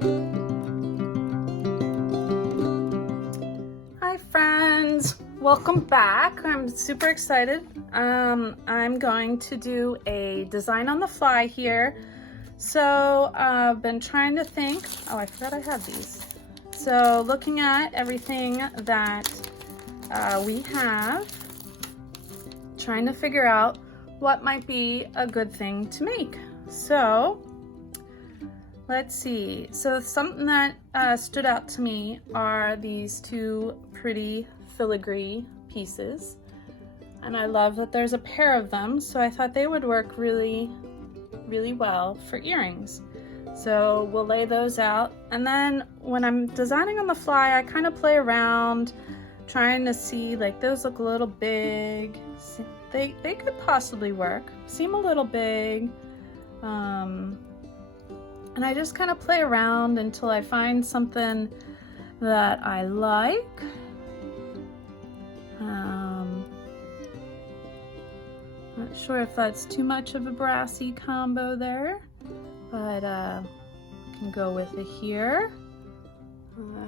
Hi friends, welcome back. I'm super excited. I'm going to do a design on the fly here. So I've been trying to think, oh I forgot I had these. So looking at everything that we have, trying to figure out what might be a good thing to make. So let's see. So something that stood out to me are these two pretty filigree pieces. And I love that there's a pair of them, so I thought they would work really, really well for earrings. So we'll lay those out. And then when I'm designing on the fly, I kind of play around, trying to see, like those look a little big. They could possibly work. Seem a little big. And I just kind of play around until I find something that I like. Not sure if that's too much of a brassy combo there, but I can go with it here.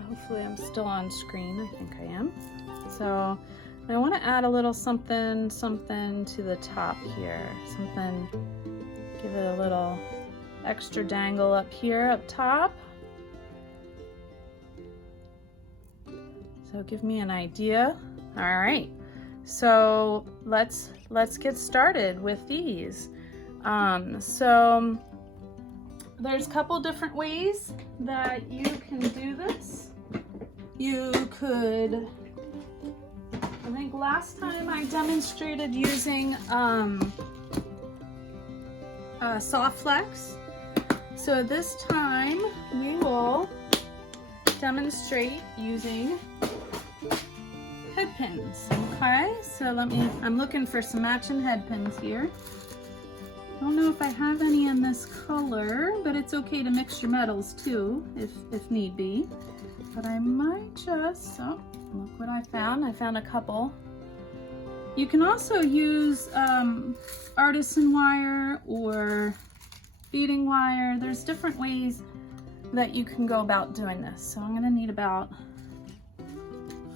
Hopefully I'm still on screen. I think I am. So I want to add a little something to the top here. Something, give it a little extra dangle up here, up top. So give me an idea. All right, so let's get started with these. So there's a couple different ways that you can do this. You could, I think last time I demonstrated using soft flex. So this time we will demonstrate using head pins. Okay, so I'm looking for some matching head pins here. I don't know if I have any in this color, but it's okay to mix your metals too, if need be. But I might just, oh, look what I found. I found a couple. You can also use artisan wire or beading wire. There's different ways that you can go about doing this. So I'm gonna need about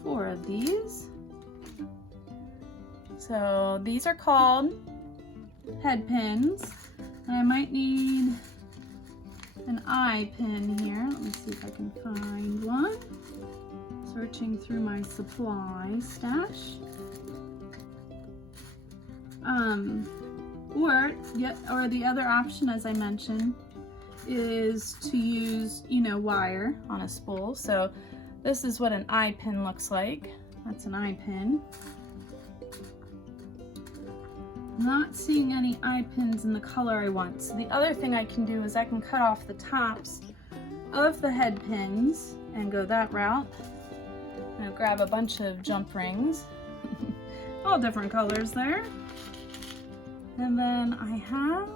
4 of these. So these are called head pins. And I might need an eye pin here. Let me see if I can find one. Searching through my supply stash. Or the other option, as I mentioned, is to use, wire on a spool. So this is what an eye pin looks like. That's an eye pin. Not seeing any eye pins in the color I want. So the other thing I can do is I can cut off the tops of the head pins and go that route. I'm gonna grab a bunch of jump rings, all different colors there. And then I have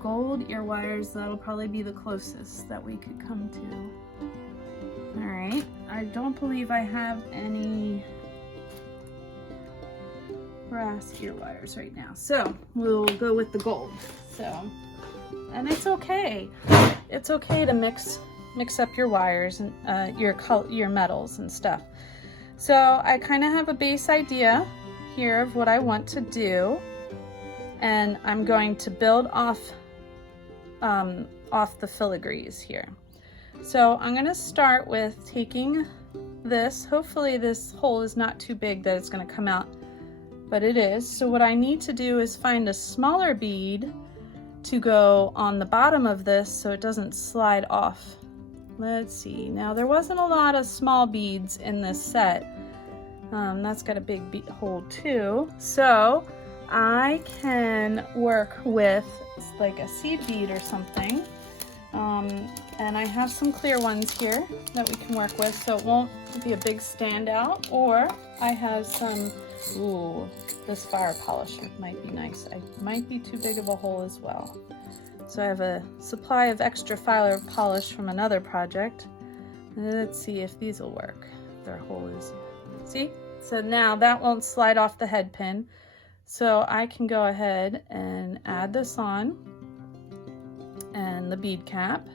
gold ear wires. That'll probably be the closest that we could come to. All right, I don't believe I have any brass ear wires right now. So we'll go with the gold. So, and it's okay. It's okay to mix up your wires and your metals and stuff. So I kind of have a base idea here of what I want to do, and I'm going to build off the filigrees here. So I'm going to start with taking this. Hopefully this hole is not too big that it's going to come out, but it is. So what I need to do is find a smaller bead to go on the bottom of this so it doesn't slide off. Let's see. Now there wasn't a lot of small beads in this set. That's got a big hole too. So I can work with like a seed bead or something. And I have some clear ones here that we can work with, so it won't be a big standout. Or I have some, ooh, this fire polisher might be nice. It might be too big of a hole as well. So I have a supply of extra fire polish from another project. Let's see if these will work. Their hole is, see? So now that won't slide off the head pin. So I can go ahead and add this on and the bead cap.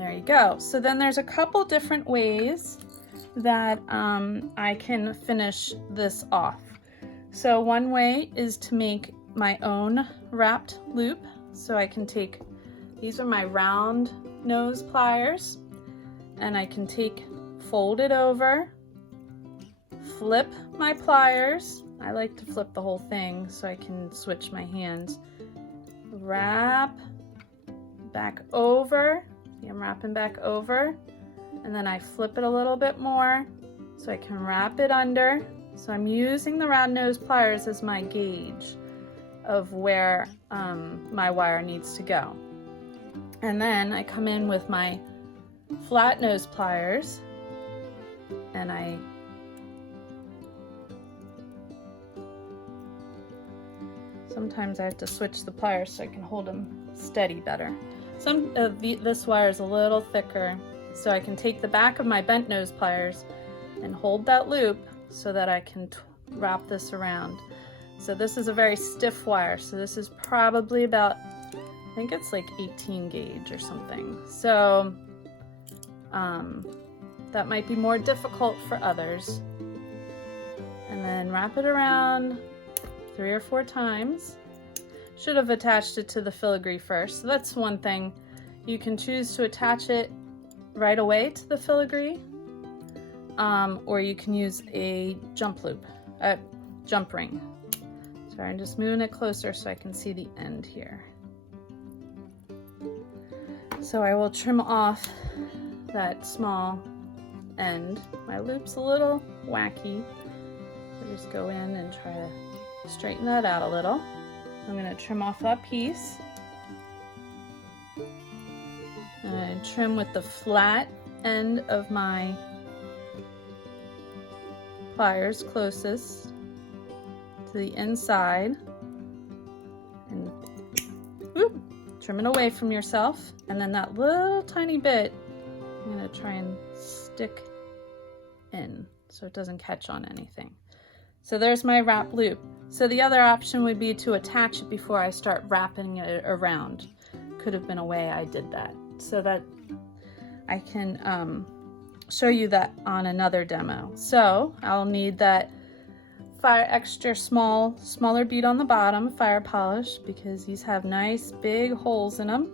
there you go. So then there's a couple different ways that I can finish this off. So one way is to make my own wrapped loop. So I can take, these are my round nose pliers, and I can fold it over, flip my pliers. I like to flip the whole thing so I can switch my hands. Wrap back over. See, I'm wrapping back over, and then I flip it a little bit more so I can wrap it under. So I'm using the round nose pliers as my gauge of where my wire needs to go. And then I come in with my flat nose pliers, and sometimes I have to switch the pliers so I can hold them steady better. This wire is a little thicker, so I can take the back of my bent nose pliers and hold that loop so that I can wrap this around. So this is a very stiff wire, so this is probably about, I think it's like 18 gauge or something. So that might be more difficult for others. And then wrap it around 3 or 4 times. Should have attached it to the filigree first. So that's one thing. You can choose to attach it right away to the filigree, or you can use a jump ring. Sorry, I'm just moving it closer so I can see the end here. So I will trim off that small end. My loop's a little wacky, so just go in and try to straighten that out a little. I'm going to trim off that piece. And I trim with the flat end of my pliers closest to the inside, and whoop, trim it away from yourself. And then that little tiny bit, I'm going to try and stick in so it doesn't catch on anything. So there's my wrap loop. So the other option would be to attach it before I start wrapping it around. Could have been a way I did that. So that I can show you that on another demo. So I'll need that extra smaller bead on the bottom, fire polish, because these have nice big holes in them.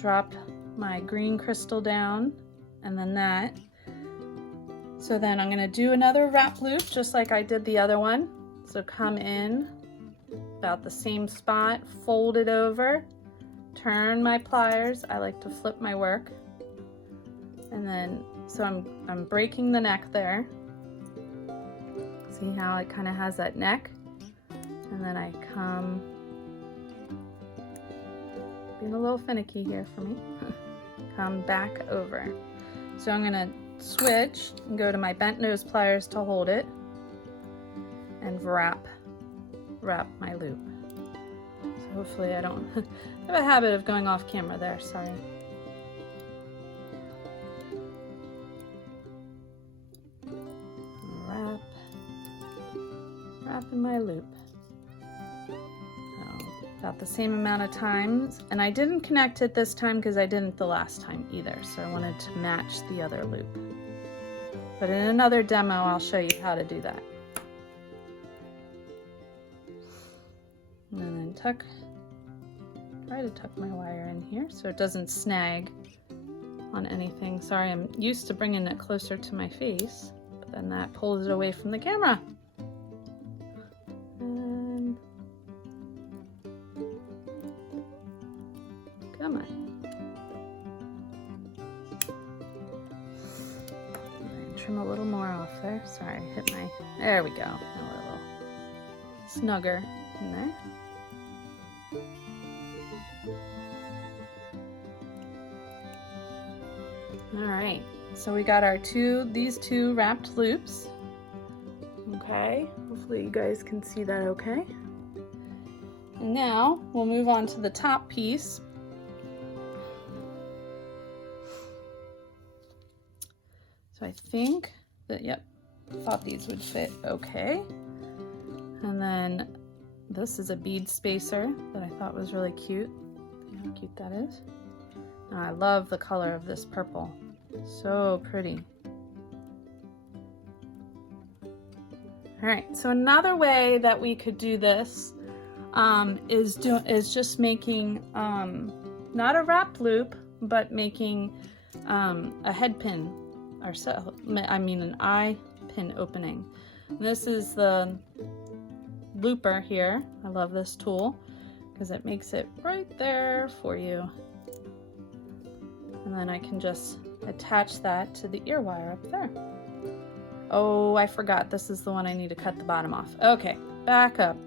Drop my green crystal down, and then that. So then I'm going to do another wrap loop just like I did the other one. So come in about the same spot, fold it over, turn my pliers. I like to flip my work. And then, so I'm breaking the neck there. See how it kind of has that neck? And then I come, being a little finicky here for me, come back over. So I'm gonna switch and go to my bent nose pliers to hold it and wrap my loop. So hopefully I don't have a habit of going off camera there, sorry. Wrapping my loop. About the same amount of times, and I didn't connect it this time because I didn't the last time either, so I wanted to match the other loop. But in another demo I'll show you how to do that. And then try to tuck my wire in here so it doesn't snag on anything. Sorry, I'm used to bringing it closer to my face, but then that pulls it away from the camera. And come on. Trim a little more off there. Sorry, hit my, there we go. A little snugger in there. All right, so we got our these two wrapped loops. Okay, hopefully you guys can see that okay. And now we'll move on to the top piece. So I think that, yep, thought these would fit okay. And then this is a bead spacer that I thought was really cute. See how cute that is? And I love the color of this purple. So pretty. All right, so another way that we could do this is just making not a wrap loop, but making a head pin, or an eye pin opening. This is the looper here. I love this tool because it makes it right there for you. And then I can just attach that to the ear wire up there. Oh, I forgot. This is the one I need to cut the bottom off. Okay, back up,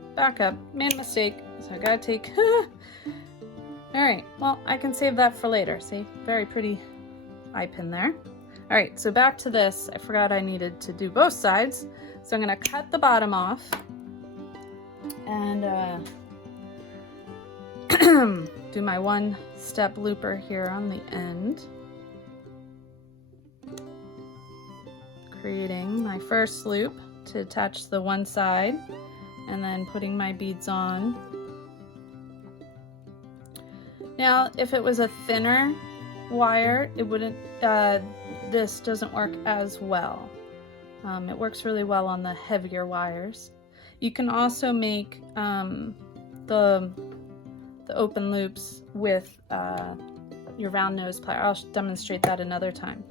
made a mistake. So I gotta take, all right, well, I can save that for later. See, very pretty eye pin there. All right, so back to this. I forgot I needed to do both sides. So I'm gonna cut the bottom off and do my one step looper here on the end, creating my first loop to attach the one side, and then putting my beads on. Now, if it was a thinner wire, it wouldn't, this doesn't work as well. It works really well on the heavier wires. You can also make the open loops with your round nose plier. I'll demonstrate that another time.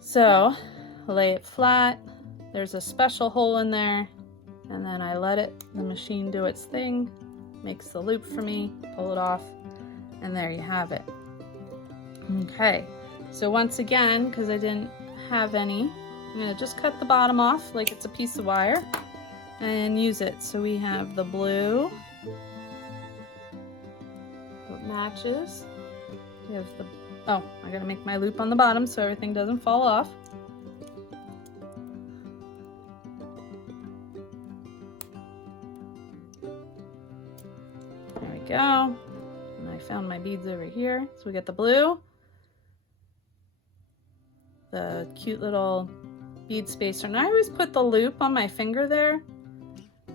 So lay it flat, there's a special hole in there, and then I let the machine do its thing, makes the loop for me, pull it off, and there you have it. Okay, so once again, because I didn't have any, I'm going to just cut the bottom off like it's a piece of wire and use it. So we have the blue, it matches. We have the, oh, I gotta make my loop on the bottom so everything doesn't fall off. There we go. And I found my beads over here. So we got the blue, the cute little bead spacer, and I always put the loop on my finger there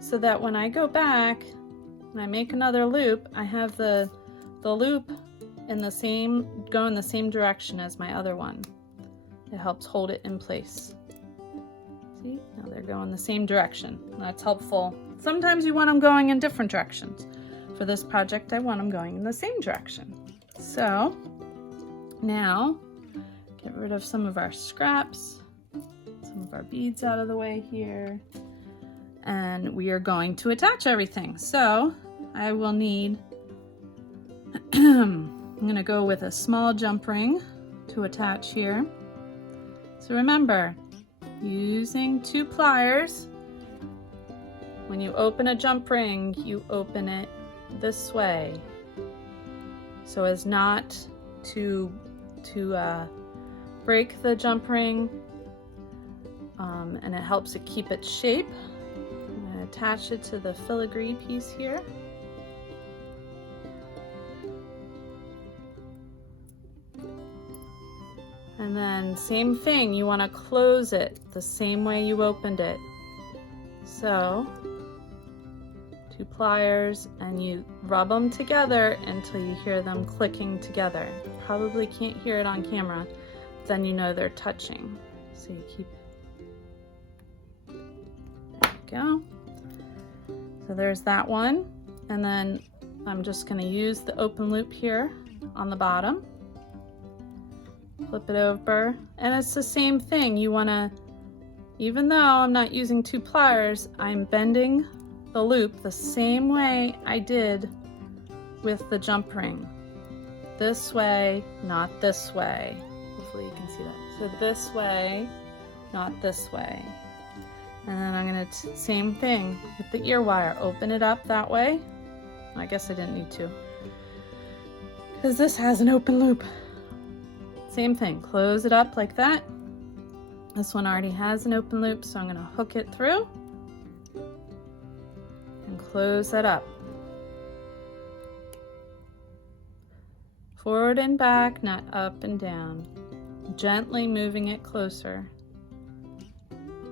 so that when I go back and I make another loop, I have the loop in the same, go in the same direction as my other one. It helps hold it in place. See, now they're going the same direction. That's helpful. Sometimes you want them going in different directions. For this project, I want them going in the same direction. So now get rid of some of our scraps, some of our beads out of the way here, and we are going to attach everything. So I will need, I'm going to go with a small jump ring to attach here. So remember, using 2 pliers, when you open a jump ring, you open it this way so as not to break the jump ring, and it helps it keep its shape. I'm going to attach it to the filigree piece here. And then same thing, you want to close it the same way you opened it. So 2 pliers, and you rub them together until you hear them clicking together. Probably can't hear it on camera, but then you know they're touching. So you keep, there you go. So there's that one. And then I'm just going to use the open loop here on the bottom. Flip it over, and it's the same thing. You want to, even though I'm not using 2 pliers, I'm bending the loop the same way I did with the jump ring. This way, not this way. Hopefully you can see that. So this way, not this way. And then I'm going to, same thing with the ear wire. Open it up that way. I guess I didn't need to, because this has an open loop. Same thing, close it up like that. This one already has an open loop, so I'm going to hook it through and close that up. Forward and back, not up and down. Gently moving it closer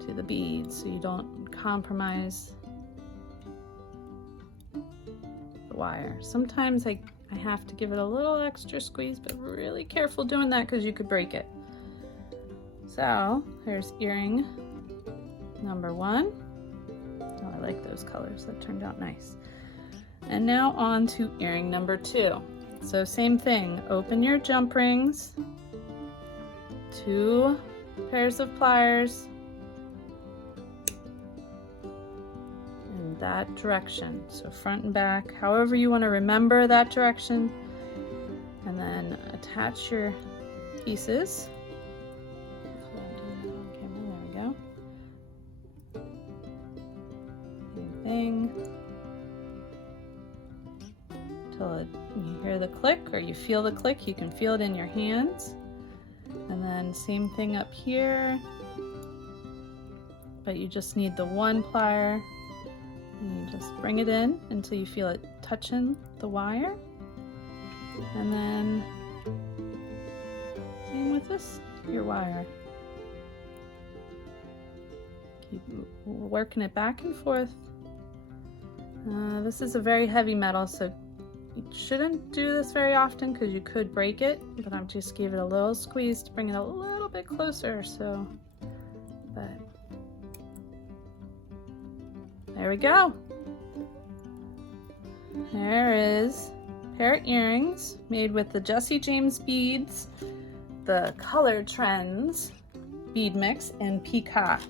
to the beads so you don't compromise the wire. Sometimes I I have to give it a little extra squeeze, but really careful doing that because you could break it. So here's earring number 1. Oh, I like those colors, that turned out nice. And now on to earring number 2. So same thing, open your jump rings, 2 pairs of pliers in that direction. So front and back, however you want to remember that direction. And then attach your pieces. There we go. Same thing. Until you hear the click or you feel the click, you can feel it in your hands. And then same thing up here, but you just need the 1 plier, and you just bring it in until you feel it touching the wire. And then same with this, your wire. Keep working it back and forth. This is a very heavy metal, so you shouldn't do this very often because you could break it, but I'm just giving it a little squeeze to bring it a little bit closer. So, but there we go. There is a pair of earrings made with the Jesse James beads, the Color Trends bead mix, and peacock.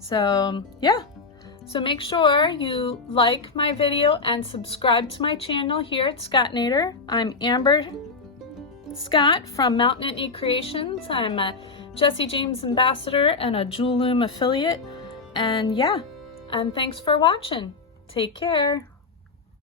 So yeah. So make sure you like my video and subscribe to my channel here at Scottnator. I'm Amber Scott from Mountain Nittany Creations. I'm a Jesse James ambassador and a Jewel Loom affiliate. And yeah, and thanks for watching. Take care.